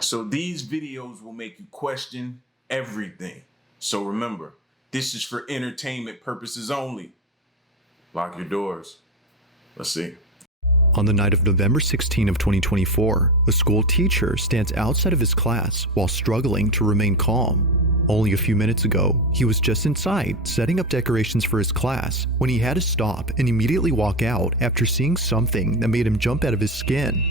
So these videos will make you question everything. So remember, this is for entertainment purposes only. Lock your doors. Let's see. On the night of November 16 of 2024, a school teacher stands outside of his class while struggling to remain calm. Only a few minutes ago, he was just inside setting up decorations for his class when he had to stop and immediately walk out after seeing something that made him jump out of his skin.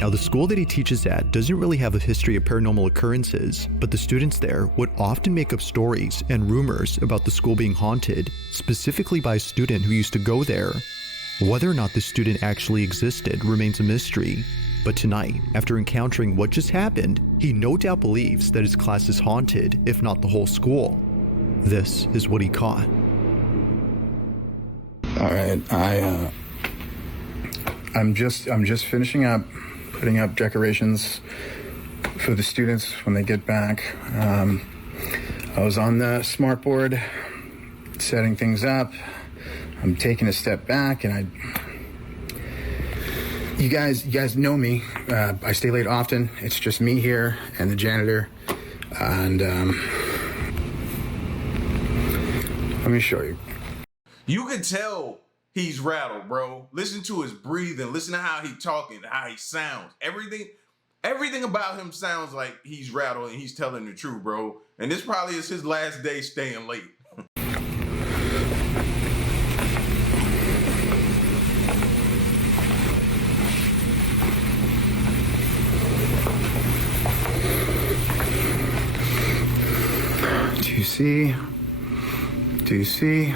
Now, the school that he teaches at doesn't really have a history of paranormal occurrences, but the students there would often make up stories and rumors about the school being haunted, specifically by a student who used to go there. Whether or not this student actually existed remains a mystery, but tonight, after encountering what just happened, he no doubt believes that his class is haunted, if not the whole school. This is what he caught. All right, I'm just finishing up putting up decorations for the students when they get back. I was on the smart board setting things up. I'm taking a step back, and you guys know me. I stay late often. It's just me here and the janitor. And let me show you. You can tell he's rattled, bro. Listen to his breathing. Listen to how he's talking, how he sounds. Everything about him sounds like he's rattled and he's telling the truth, bro. And this probably is his last day staying late. Do you see?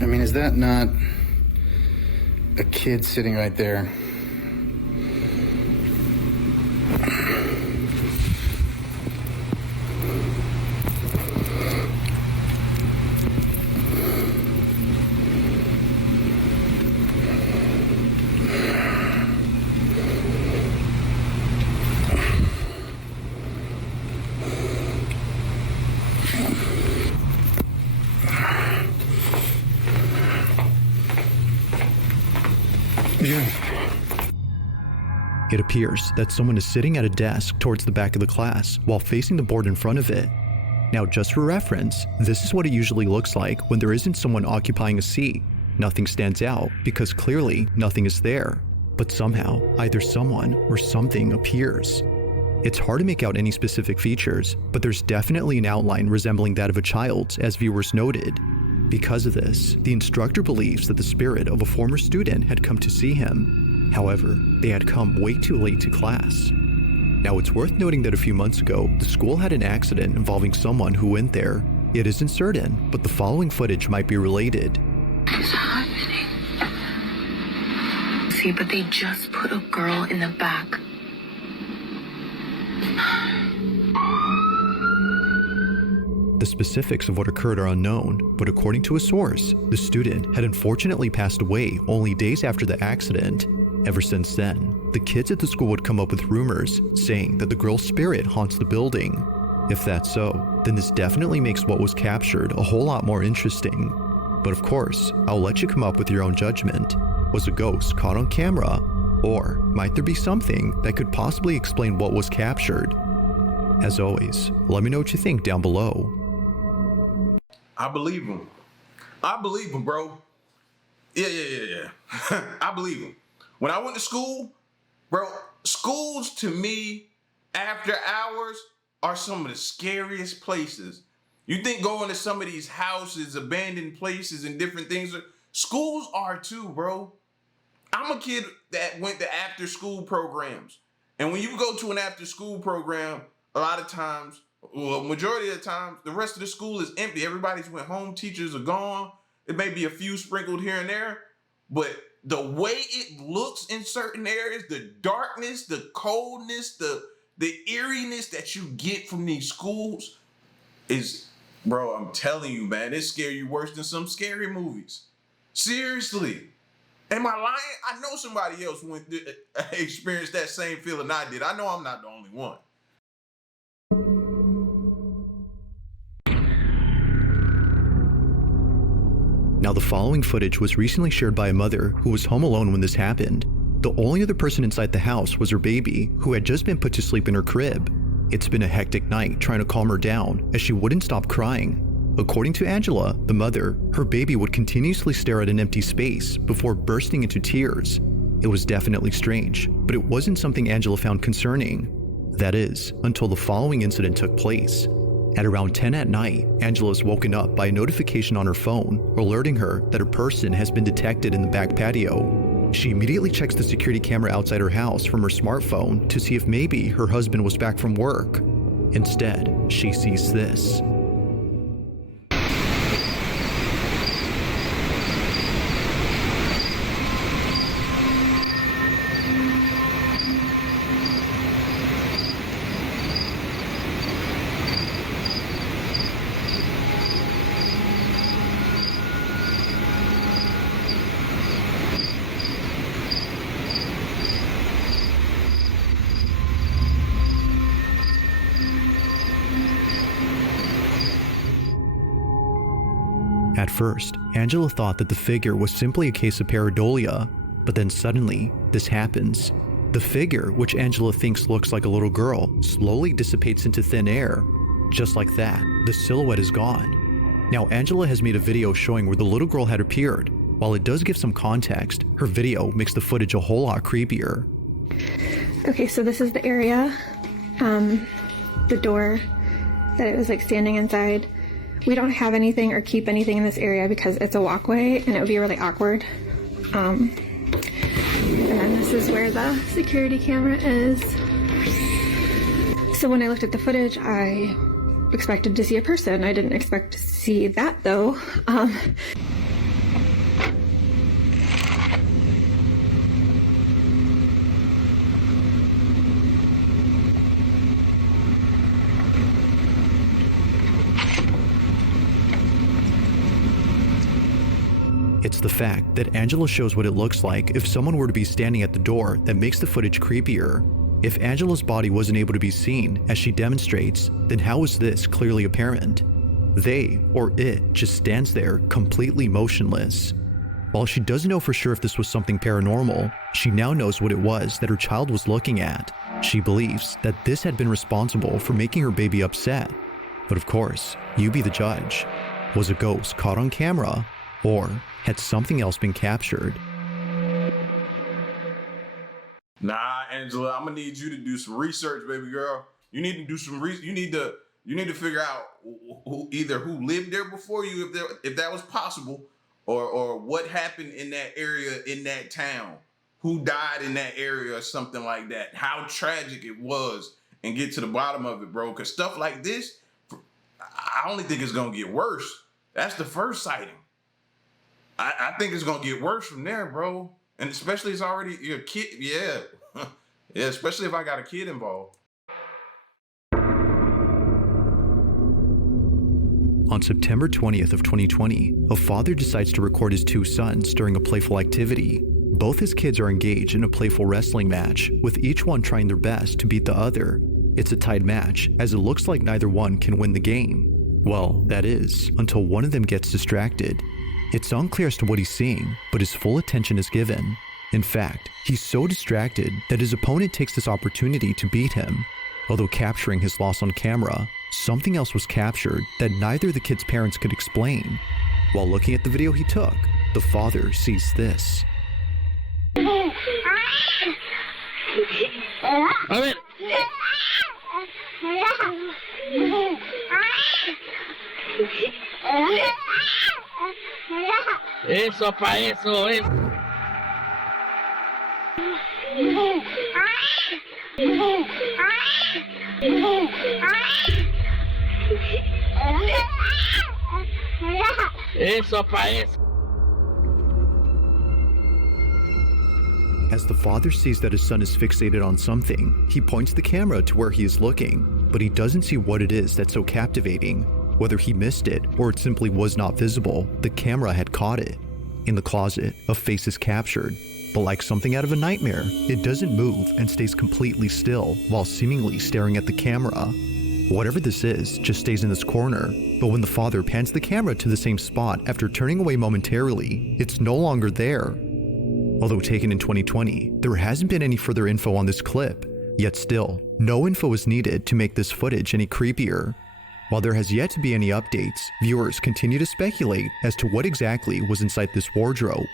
I mean, is that not a kid sitting right there? It appears that someone is sitting at a desk towards the back of the class while facing the board in front of it. Now, just for reference, this is what it usually looks like when there isn't someone occupying a seat. Nothing stands out because clearly nothing is there, but somehow either someone or something appears. It's hard to make out any specific features, but there's definitely an outline resembling that of a child's, as viewers noted. Because of this, the instructor believes that the spirit of a former student had come to see him. However, they had come way too late to class. Now, it's worth noting that a few months ago, the school had an accident involving someone who went there. It isn't certain, but the following footage might be related. What's happening? See, but they just put a girl in the back. The specifics of what occurred are unknown, but according to a source, the student had unfortunately passed away only days after the accident. Ever since then, the kids at the school would come up with rumors saying that the girl's spirit haunts the building. If that's so, then this definitely makes what was captured a whole lot more interesting. But of course, I'll let you come up with your own judgment. Was a ghost caught on camera? Or might there be something that could possibly explain what was captured? As always, let me know what you think down below. I believe him. I believe him, bro. Yeah. I believe him. When I went to school, bro, schools to me, after hours, are some of the scariest places. You think going to some of these houses, abandoned places, and different things, schools are too, bro. I'm a kid that went to after school programs. And when you go to an after school program, a lot of times, well, majority of the time, the rest of the school is empty. Everybody's went home, teachers are gone. It may be a few sprinkled here and there, but the way it looks in certain areas, the darkness, the coldness, the eeriness that you get from these schools is, bro, I'm telling you, man, it scare you worse than some scary movies. Seriously. Am I lying? I know somebody else experienced that same feeling I did. I know I'm not the only one. Now, the following footage was recently shared by a mother who was home alone when this happened. The only other person inside the house was her baby, who had just been put to sleep in her crib. It's been a hectic night trying to calm her down as she wouldn't stop crying. According to Angela, the mother, her baby would continuously stare at an empty space before bursting into tears. It was definitely strange, but it wasn't something Angela found concerning. That is, until the following incident took place. At around 10 at night, Angela is woken up by a notification on her phone alerting her that a person has been detected in the back patio. She immediately checks the security camera outside her house from her smartphone to see if maybe her husband was back from work. Instead, she sees this. At first, Angela thought that the figure was simply a case of pareidolia, but then suddenly, this happens. The figure, which Angela thinks looks like a little girl, slowly dissipates into thin air. Just like that, the silhouette is gone. Now, Angela has made a video showing where the little girl had appeared. While it does give some context, her video makes the footage a whole lot creepier. Okay, so this is the area, the door that it was like standing inside. We don't have anything or keep anything in this area because it's a walkway and it would be really awkward. And then this is where the security camera is. So when I looked at the footage, I expected to see a person. I didn't expect to see that though. It's the fact that Angela shows what it looks like if someone were to be standing at the door that makes the footage creepier. If Angela's body wasn't able to be seen, as she demonstrates, then how is this clearly apparent? They, or it, just stands there completely motionless. While she doesn't know for sure if this was something paranormal, she now knows what it was that her child was looking at. She believes that this had been responsible for making her baby upset. But of course, you be the judge. Was a ghost caught on camera? Or had something else been captured? Nah, Angela, I'm gonna need you to do some research, baby girl. You need to do some research. You need to figure out either who lived there before you, if that was possible, or what happened in that area, in that town, who died in that area or something like that, how tragic it was, and get to the bottom of it, bro. Because stuff like this, I only think it's gonna get worse. That's the first sighting. I think it's gonna get worse from there, bro. And especially it's already your kid. Yeah. Yeah, especially if I got a kid involved. On September 20th of 2020, a father decides to record his two sons during a playful activity. Both his kids are engaged in a playful wrestling match, with each one trying their best to beat the other. It's a tied match, as it looks like neither one can win the game. Well, that is, until one of them gets distracted. It's unclear as to what he's seeing, but his full attention is given. In fact, he's so distracted that his opponent takes this opportunity to beat him. Although capturing his loss on camera, something else was captured that neither of the kid's parents could explain. While looking at the video he took, the father sees this. Eso pa' eso, Eso pa' eso. As the father sees that his son is fixated on something, he points the camera to where he is looking, but he doesn't see what it is that's so captivating. Whether he missed it or it simply was not visible, the camera had caught it. In the closet, a face is captured, but like something out of a nightmare, it doesn't move and stays completely still while seemingly staring at the camera. Whatever this is just stays in this corner, but when the father pans the camera to the same spot after turning away momentarily, it's no longer there. Although taken in 2020, there hasn't been any further info on this clip, yet still, no info is needed to make this footage any creepier. While there has yet to be any updates, viewers continue to speculate as to what exactly was inside this wardrobe.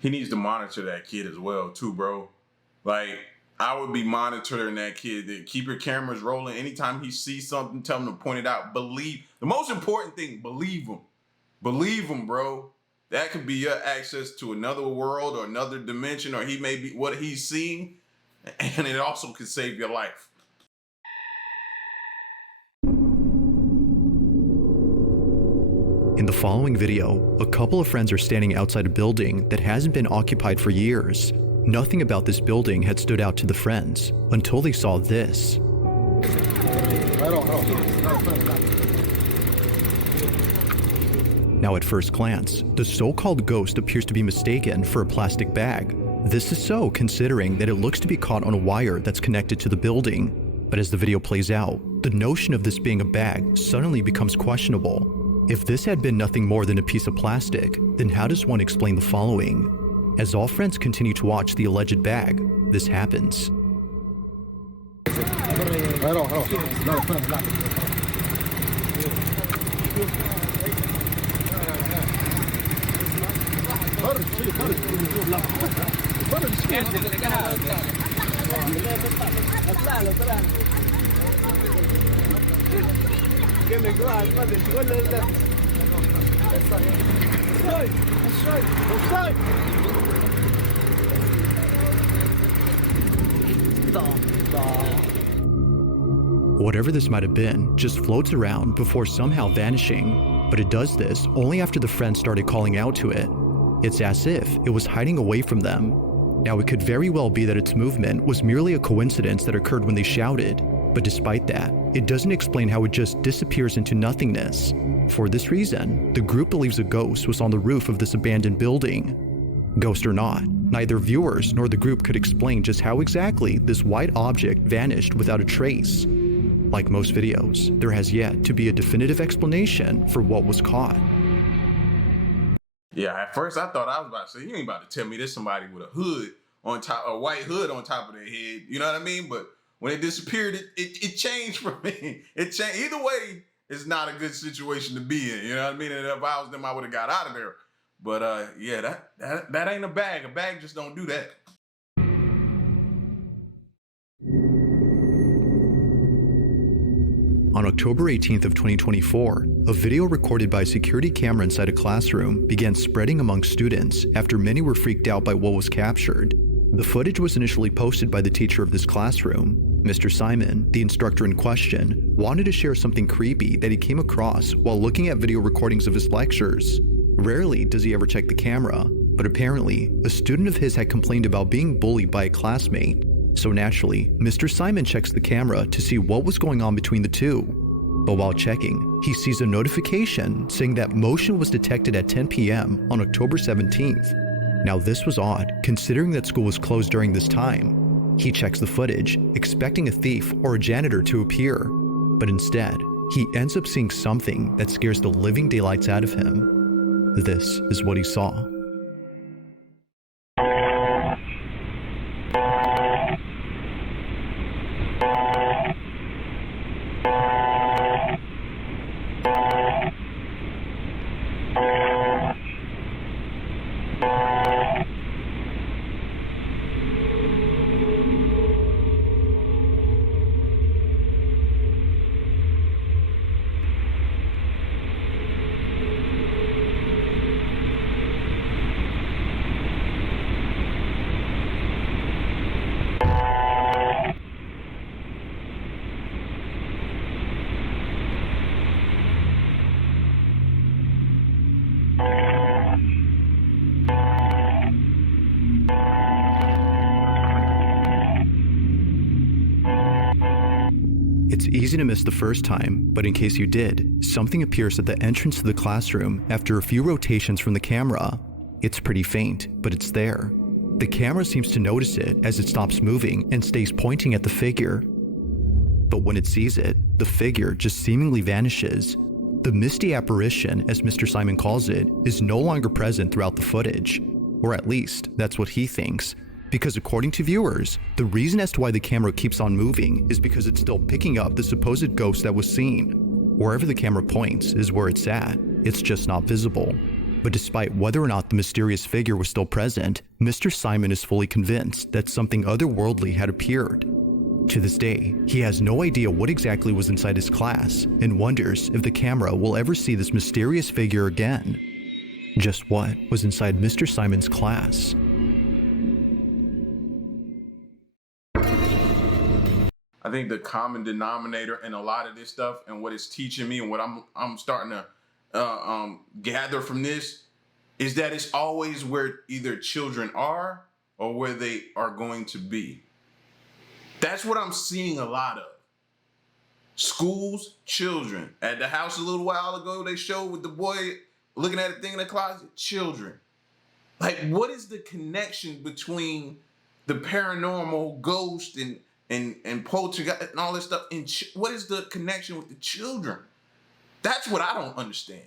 He needs to monitor that kid as well, too, bro. Like, I would be monitoring that kid. Keep your cameras rolling. Anytime he sees something, tell him to point it out. The most important thing, believe him. Believe him, bro. That could be your access to another world or another dimension, or he may be what he's seeing, and it also could save your life. In the following video, a couple of friends are standing outside a building that hasn't been occupied for years. Nothing about this building had stood out to the friends until they saw this. Now at first glance, the so-called ghost appears to be mistaken for a plastic bag. This is so considering that it looks to be caught on a wire that's connected to the building. But as the video plays out, the notion of this being a bag suddenly becomes questionable. If this had been nothing more than a piece of plastic, then how does one explain the following? As all friends continue to watch the alleged bag, this happens. Whatever this might have been just floats around before somehow vanishing, but it does this only after the friends started calling out to it. It's as if it was hiding away from them. Now it could very well be that its movement was merely a coincidence that occurred when they shouted, but despite that, it doesn't explain how it just disappears into nothingness. For this reason, the group believes a ghost was on the roof of this abandoned building. Ghost or not, neither viewers nor the group could explain just how exactly this white object vanished without a trace. Like most videos, there has yet to be a definitive explanation for what was caught. Yeah, at first I thought I was about to say, you ain't about to tell me there's somebody with a hood on top, a white hood on top of their head. You know what I mean? But when it disappeared, it changed for me. It changed. Either way, it's not a good situation to be in. You know what I mean? And if I was them, I would have got out of there. But yeah, that ain't a bag. A bag just don't do that. On October 18th of 2024, a video recorded by a security camera inside a classroom began spreading among students after many were freaked out by what was captured. The footage was initially posted by the teacher of this classroom. Mr. Simon, the instructor in question, wanted to share something creepy that he came across while looking at video recordings of his lectures. Rarely does he ever check the camera, but apparently, a student of his had complained about being bullied by a classmate. So naturally, Mr. Simon checks the camera to see what was going on between the two. But while checking, he sees a notification saying that motion was detected at 10 p.m. on October 17th. Now this was odd, considering that school was closed during this time. He checks the footage, expecting a thief or a janitor to appear. But instead, he ends up seeing something that scares the living daylights out of him. This is what he saw. It's easy to miss the first time, but in case you did, something appears at the entrance to the classroom after a few rotations from the camera. It's pretty faint, but it's there. The camera seems to notice it as it stops moving and stays pointing at the figure. But when it sees it, the figure just seemingly vanishes. The misty apparition, as Mr. Simon calls it, is no longer present throughout the footage. Or at least, that's what he thinks. Because according to viewers, the reason as to why the camera keeps on moving is because it's still picking up the supposed ghost that was seen. Wherever the camera points is where it's at, it's just not visible. But despite whether or not the mysterious figure was still present, Mr. Simon is fully convinced that something otherworldly had appeared. To this day, he has no idea what exactly was inside his class and wonders if the camera will ever see this mysterious figure again. Just what was inside Mr. Simon's class? I think the common denominator in a lot of this stuff and what it's teaching me and what I'm starting to gather from this is that it's always where either children are or where they are going to be. That's what I'm seeing a lot of. Schools, children. At the house a little while ago, they showed with the boy looking at a thing in the closet, children. Like, what is the connection between the paranormal, ghost, and poltergeist and all this stuff? And what is the connection with the children? That's what I don't understand.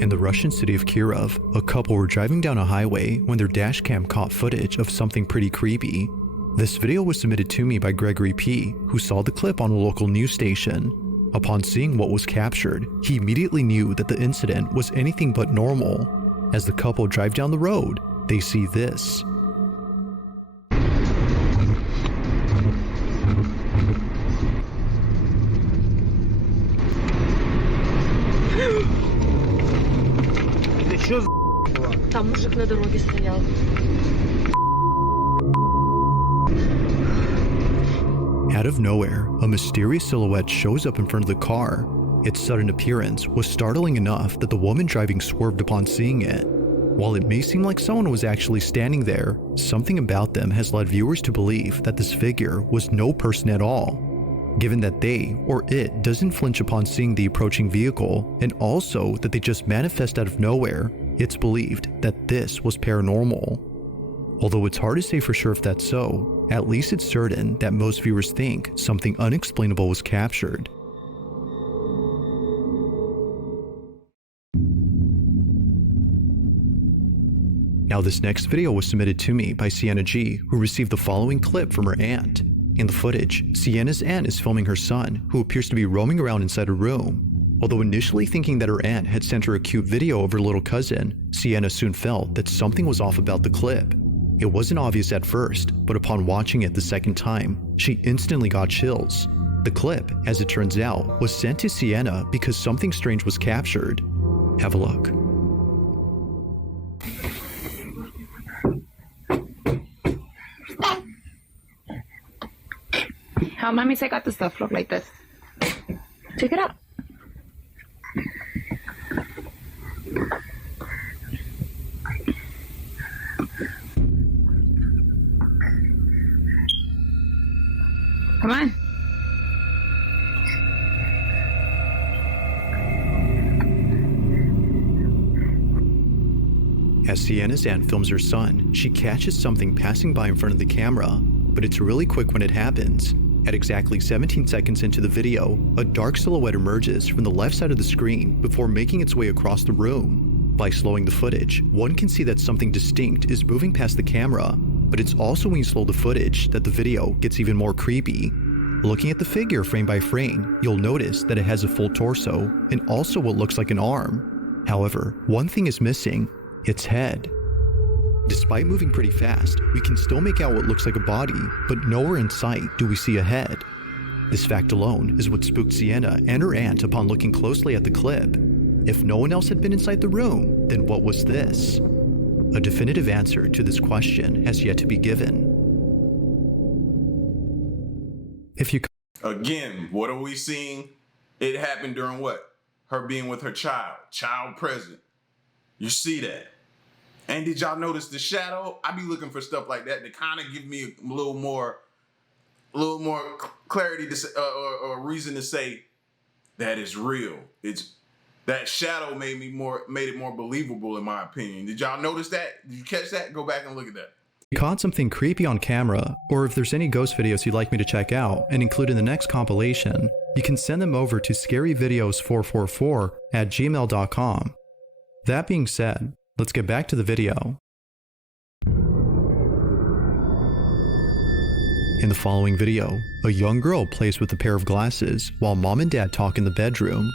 In the Russian city of Kirov, a couple were driving down a highway when their dashcam caught footage of something pretty creepy. This video was submitted to me by Gregory P., who saw the clip on a local news station. Upon seeing what was captured, he immediately knew that the incident was anything but normal. As the couple drive down the road, they see this. Там мужик на дороге стоял. Out of nowhere, a mysterious silhouette shows up in front of the car. Its sudden appearance was startling enough that the woman driving swerved upon seeing it. While it may seem like someone was actually standing there, something about them has led viewers to believe that this figure was no person at all. Given that they, or it, doesn't flinch upon seeing the approaching vehicle, and also that they just manifest out of nowhere, it's believed that this was paranormal. Although it's hard to say for sure if that's so, at least it's certain that most viewers think something unexplainable was captured. Now this next video was submitted to me by Sienna G, who received the following clip from her aunt. In the footage, Sienna's aunt is filming her son, who appears to be roaming around inside a room. Although initially thinking that her aunt had sent her a cute video of her little cousin, Sienna soon felt that something was off about the clip. It wasn't obvious at first, but upon watching it the second time, she instantly got chills. The clip, as it turns out, was sent to Sienna because something strange was captured. Have a look. How mommy say got the stuff look like this? Check it out. Come on. As Sienna's aunt films her son, she catches something passing by in front of the camera, but it's really quick when it happens. At exactly 17 seconds into the video, a dark silhouette emerges from the left side of the screen before making its way across the room. By slowing the footage, one can see that something distinct is moving past the camera, but it's also when you slow the footage that the video gets even more creepy. Looking at the figure frame by frame, you'll notice that it has a full torso and also what looks like an arm. However, one thing is missing, its head. Despite moving pretty fast, we can still make out what looks like a body, but nowhere in sight do we see a head. This fact alone is what spooked Sienna and her aunt upon looking closely at the clip. If no one else had been inside the room, then what was this? A definitive answer to this question has yet to be given. If you Again, what are we seeing? It happened during what? Her being with her child present. You see that. And did y'all notice the shadow? I be looking for stuff like that to kind of give me a little more a little more clarity to say, or reason to say that is real. It's that shadow made it more believable, in my opinion. Did y'all notice that? Did you catch that? Go back and look at that. If you caught something creepy on camera, or if there's any ghost videos you'd like me to check out and include in the next compilation, you can send them over to scaryvideos444@gmail.com. That being said, let's get back to the video. In the following video, a young girl plays with a pair of glasses while mom and dad talk in the bedroom.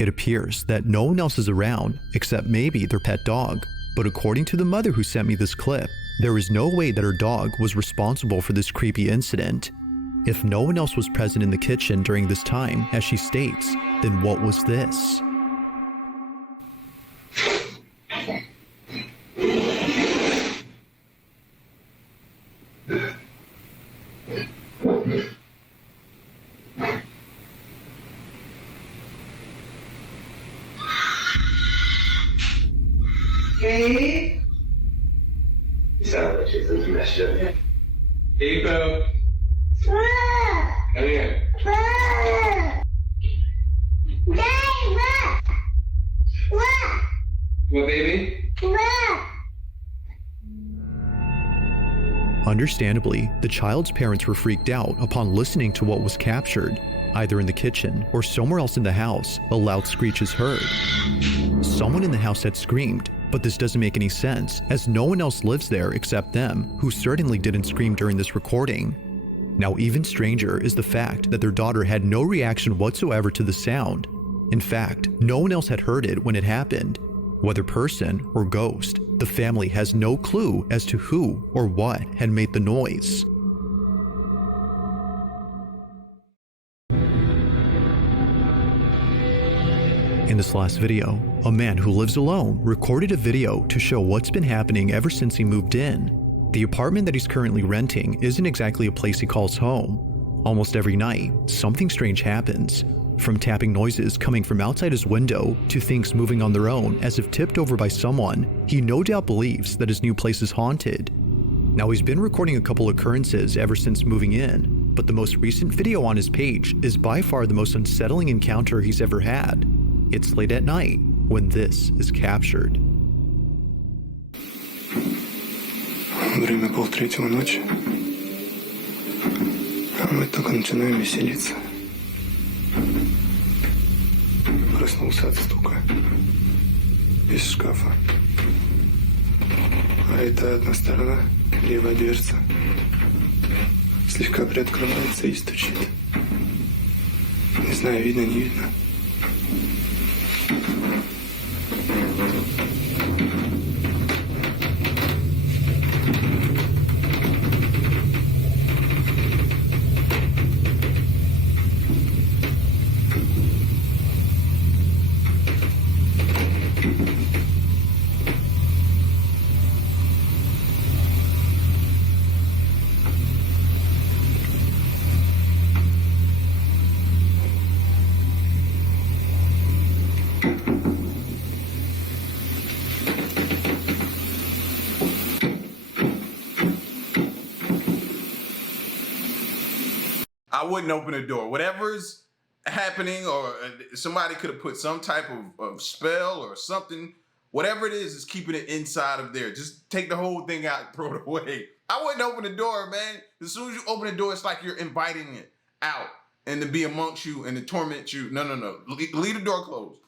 It appears that no one else is around except maybe their pet dog, but according to the mother who sent me this clip, there is no way that her dog was responsible for this creepy incident. If no one else was present in the kitchen during this time, as she states, then what was this? Hey. You sound like she's looking that shit. Hey, Bo. Come here. What, baby? Understandably, the child's parents were freaked out upon listening to what was captured. Either in the kitchen or somewhere else in the house, a loud screech is heard. Someone in the house had screamed, but this doesn't make any sense as no one else lives there except them, who certainly didn't scream during this recording. Now, even stranger is the fact that their daughter had no reaction whatsoever to the sound. In fact, no one else had heard it when it happened. Whether person or ghost, the family has no clue as to who or what had made the noise. In this last video, a man who lives alone recorded a video to show what's been happening ever since he moved in. The apartment that he's currently renting isn't exactly a place he calls home. Almost every night, something strange happens. From tapping noises coming from outside his window to things moving on their own as if tipped over by someone, he no doubt believes that his new place is haunted. Now, he's been recording a couple occurrences ever since moving in, but the most recent video on his page is by far the most unsettling encounter he's ever had. It's late at night when this is captured. Время 2:30 ночи, а мы только начинаем веселиться. Проснулся от стука из шкафа. А это одна сторона, левая дверца, слегка приоткрывается и стучит. Не знаю, видно, не видно. I wouldn't open the door. Whatever's happening, or somebody could have put some type of spell or something. Whatever it is keeping it inside of there. Just take the whole thing out and throw it away. I wouldn't open the door, man. As soon as you open the door, it's like you're inviting it out and to be amongst you and to torment you. No. Leave the door closed.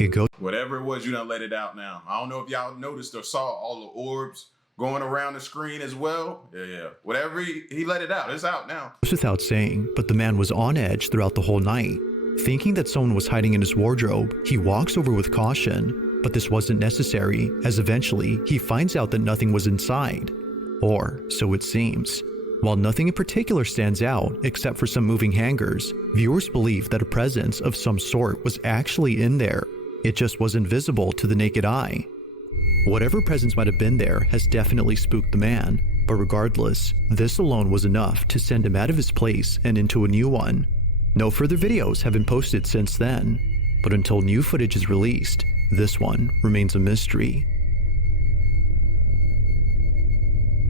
It goes Whatever it was, you done let it out now. I don't know if y'all noticed or saw all the orbs going around the screen as well. Yeah. Whatever, he let it out. It's out now. without saying, but the man was on edge throughout the whole night. Thinking that someone was hiding in his wardrobe, he walks over with caution, but this wasn't necessary, as eventually he finds out that nothing was inside. Or so it seems. While nothing in particular stands out except for some moving hangers, viewers believe that a presence of some sort was actually in there. It just wasn't visible to the naked eye. Whatever presence might have been there has definitely spooked the man, but regardless, this alone was enough to send him out of his place and into a new one. No further videos have been posted since then, but until new footage is released, this one remains a mystery.